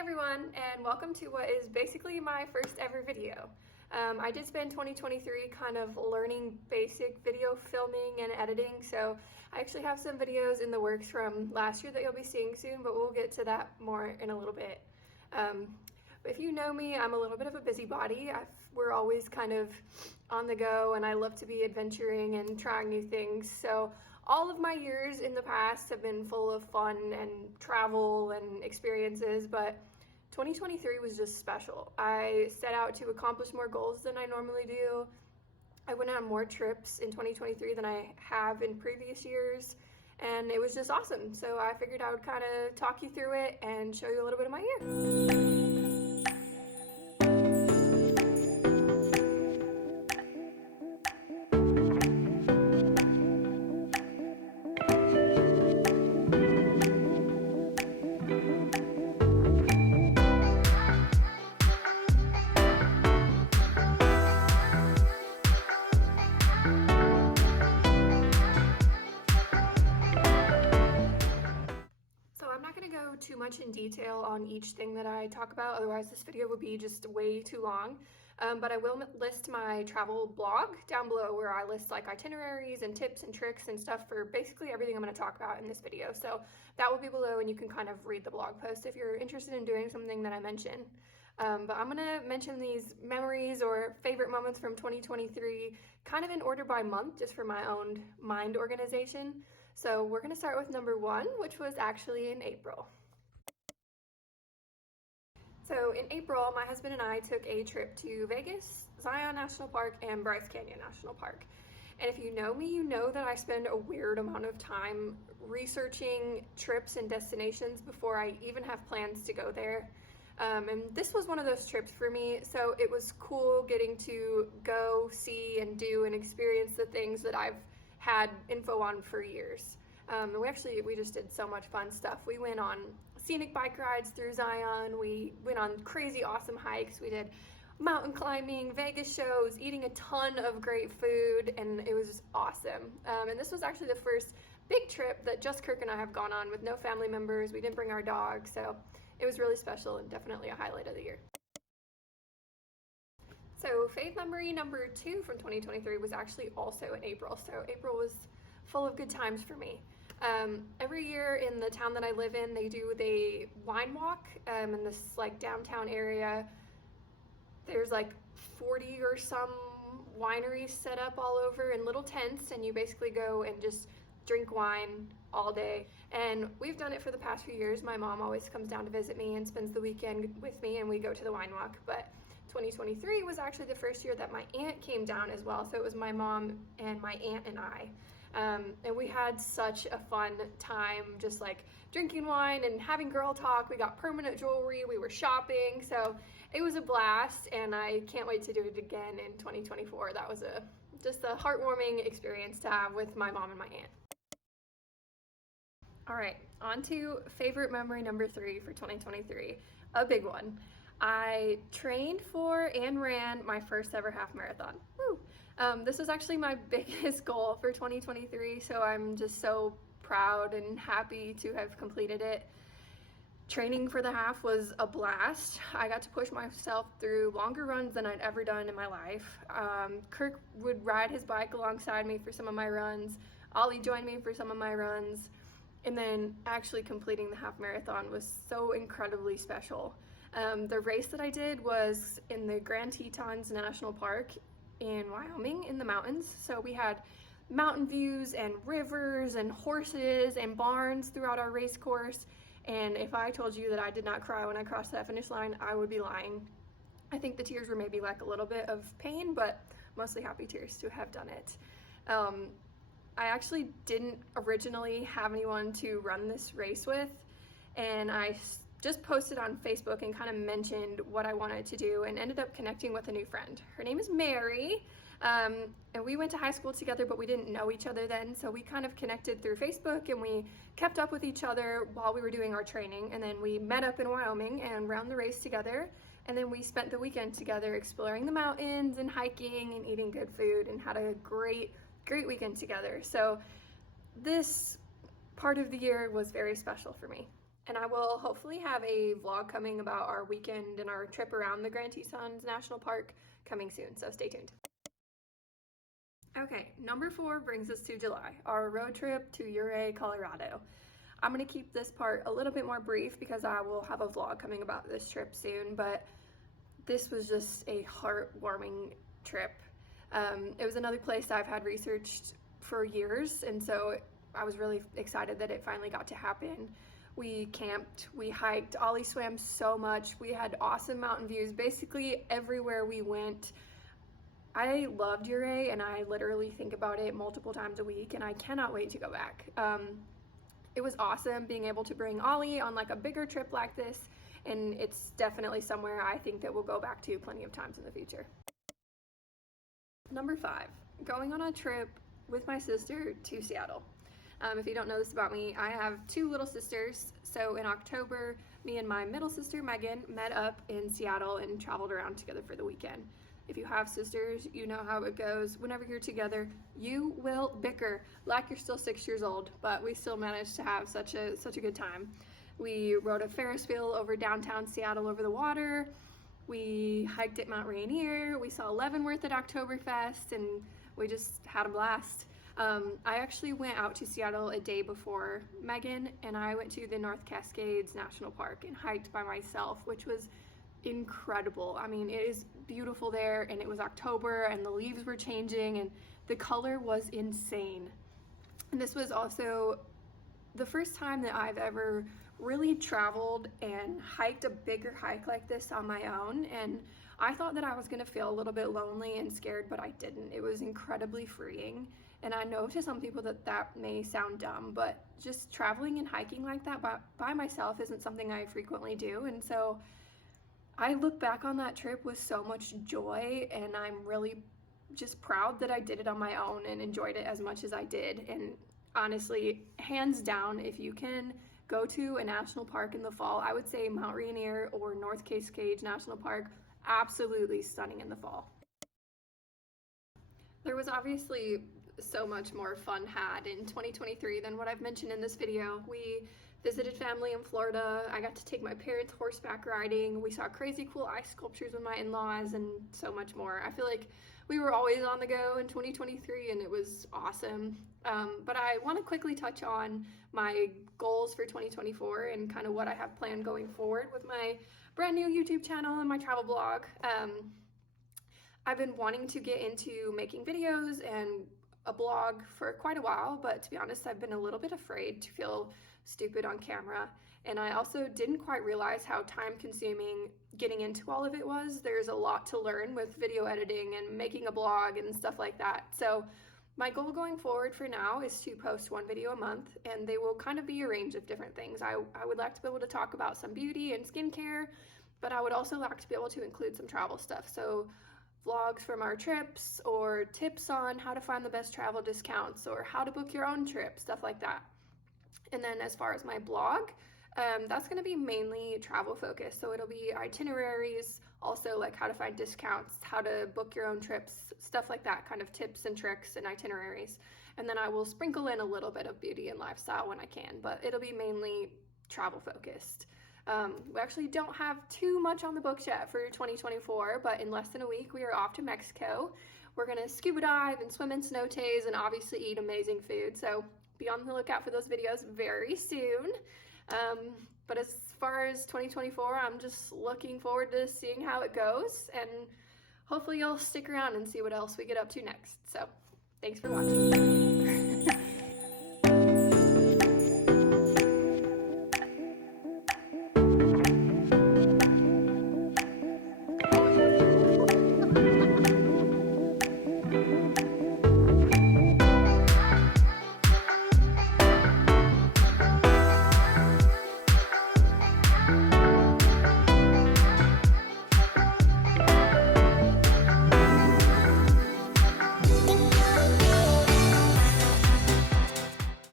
everyone, and welcome to what is basically my first ever video. I did spend 2023 kind of learning basic video filming and editing, so I actually have some videos in the works from last year that you'll be seeing soon, but we'll get to that more in a little bit. If you know me, I'm a little bit of a busybody. We're always kind of on the go, and I love to be adventuring and trying new things. So all of my years in the past have been full of fun and travel and experiences, but 2023 was just special. I set out to accomplish more goals than I normally do. I went on more trips in 2023 than I have in previous years, and it was just awesome. So I figured I would kind of talk you through it and show you a little bit of my year. Too much in detail on each thing that I talk about, otherwise this video would be just way too long. But I will list my travel blog down below where I list like itineraries and tips and tricks and stuff for basically everything I'm going to talk about in this video. So that will be below and you can kind of read the blog post if you're interested in doing something that I mention. But I'm going to mention these memories or favorite moments from 2023 kind of in order by month, just for my own mind organization. So we're going to start with number 1, which was actually in April. So in April, my husband and I took a trip to Vegas, Zion National Park, and Bryce Canyon National Park. And if you know me, you know that I spend a weird amount of time researching trips and destinations before I even have plans to go there. And this was one of those trips for me, so it was cool getting to go, see, and do and experience the things that I've had info on for years. And we just did so much fun stuff. We went on scenic bike rides through Zion. We went on crazy awesome hikes. We did mountain climbing, Vegas shows, eating a ton of great food, and it was just awesome. And this was actually the first big trip that just Kirk and I have gone on with no family members. We didn't bring our dog, so it was really special and definitely a highlight of the year. So fave memory number 2 from 2023 was actually also in April. So April was full of good times for me. Every year in the town that I live in, they do the wine walk in this like downtown area. There's like 40 or some wineries set up all over in little tents, and you basically go and just drink wine all day. And we've done it for the past few years. My mom always comes down to visit me and spends the weekend with me, and we go to the wine walk. But 2023 was actually the first year that my aunt came down as well. So it was my mom and my aunt and I. And we had such a fun time just like drinking wine and having girl talk. We got permanent jewelry, we were shopping, so it was a blast, and I can't wait to do it again in 2024. That was just a heartwarming experience to have with my mom and my aunt. All right, on to favorite memory number 3 for 2023, a big one. I trained for and ran my first ever half marathon. Woo! This was actually my biggest goal for 2023, so I'm just so proud and happy to have completed it. Training for the half was a blast. I got to push myself through longer runs than I'd ever done in my life. Kirk would ride his bike alongside me for some of my runs. Ollie joined me for some of my runs. And then actually completing the half marathon was so incredibly special. The race that I did was in the Grand Tetons National Park in Wyoming in the mountains. So we had mountain views and rivers and horses and barns throughout our race course. And if I told you that I did not cry when I crossed that finish line, I would be lying. I think the tears were maybe like a little bit of pain, but mostly happy tears to have done it. I actually didn't originally have anyone to run this race with, and I just posted on Facebook and kind of mentioned what I wanted to do and ended up connecting with a new friend. Her name is Mary, and we went to high school together, but we didn't know each other then, so we kind of connected through Facebook and we kept up with each other while we were doing our training, and then we met up in Wyoming and ran the race together, and then we spent the weekend together exploring the mountains and hiking and eating good food and had a great weekend together. So this part of the year was very special for me. And I will hopefully have a vlog coming about our weekend and our trip around the Grand Tetons National Park coming soon, so stay tuned. Okay, number 4 brings us to July, our road trip to Ouray, Colorado. I'm going to keep this part a little bit more brief because I will have a vlog coming about this trip soon, but this was just a heartwarming trip. It was another place I've had researched for years, and so I was really excited that it finally got to happen. We camped, we hiked, ollie swam so much, we had awesome mountain views basically everywhere we went. I loved Ouray, and I literally think about it multiple times a week, and I cannot wait to go back. It was awesome being able to bring Ollie on like a bigger trip like this, and it's definitely somewhere I think that we'll go back to plenty of times in the future. Number 5, going on a trip with my sister to Seattle. If you don't know this about me, I have 2 little sisters, so in October, me and my middle sister Megan met up in Seattle and traveled around together for the weekend. If you have sisters, you know how it goes. Whenever you're together, you will bicker like you're still 6 years old, but we still managed to have such a good time. We rode a Ferris wheel over downtown Seattle over the water. We hiked at Mount Rainier. We saw Leavenworth at Oktoberfest, and we just had a blast. I actually went out to Seattle a day before Megan, and I went to the North Cascades National Park and hiked by myself, which was incredible. I mean, it is beautiful there, and it was October and the leaves were changing and the color was insane. And this was also the first time that I've ever really traveled and hiked a bigger hike like this on my own, and I thought that I was going to feel a little bit lonely and scared, but I didn't. It was incredibly freeing, and I know to some people that may sound dumb, but just traveling and hiking like that by myself isn't something I frequently do, and so I look back on that trip with so much joy, and I'm really just proud that I did it on my own and enjoyed it as much as I did. And honestly, hands down, if you can go to a national park in the fall, I would say Mount Rainier or North Cascades National Park, absolutely stunning in the fall. There was obviously so much more fun had in 2023 than what I've mentioned in this video. We visited family in Florida. I got to take my parents horseback riding. We saw crazy cool ice sculptures with my in-laws and so much more. I feel like we were always on the go in 2023 and it was awesome. But I want to quickly touch on my goals for 2024 and kind of what I have planned going forward with my brand new YouTube channel and my travel blog. I've been wanting to get into making videos and a blog for quite a while, but to be honest, I've been a little bit afraid to feel stupid on camera, and I also didn't quite realize how time consuming getting into all of it was. There's a lot to learn with video editing and making a blog and stuff like that. So my goal going forward for now is to post 1 video a month, and they will kind of be a range of different things. I would like to be able to talk about some beauty and skincare, but I would also like to be able to include some travel stuff. So vlogs from our trips, or tips on how to find the best travel discounts, or how to book your own trip, stuff like that. And then as far as my blog, that's going to be mainly travel focused. So it'll be itineraries, also like how to find discounts, how to book your own trips, stuff like that, kind of tips and tricks and itineraries. And then I will sprinkle in a little bit of beauty and lifestyle when I can, but it'll be mainly travel focused. We actually don't have too much on the books yet for 2024, but in less than a week we are off to Mexico. We're going to scuba dive and swim in cenotes and obviously eat amazing food, so be on the lookout for those videos very soon. But as far as 2024, I'm just looking forward to seeing how it goes, and hopefully you'll stick around and see what else we get up to next. So thanks for watching.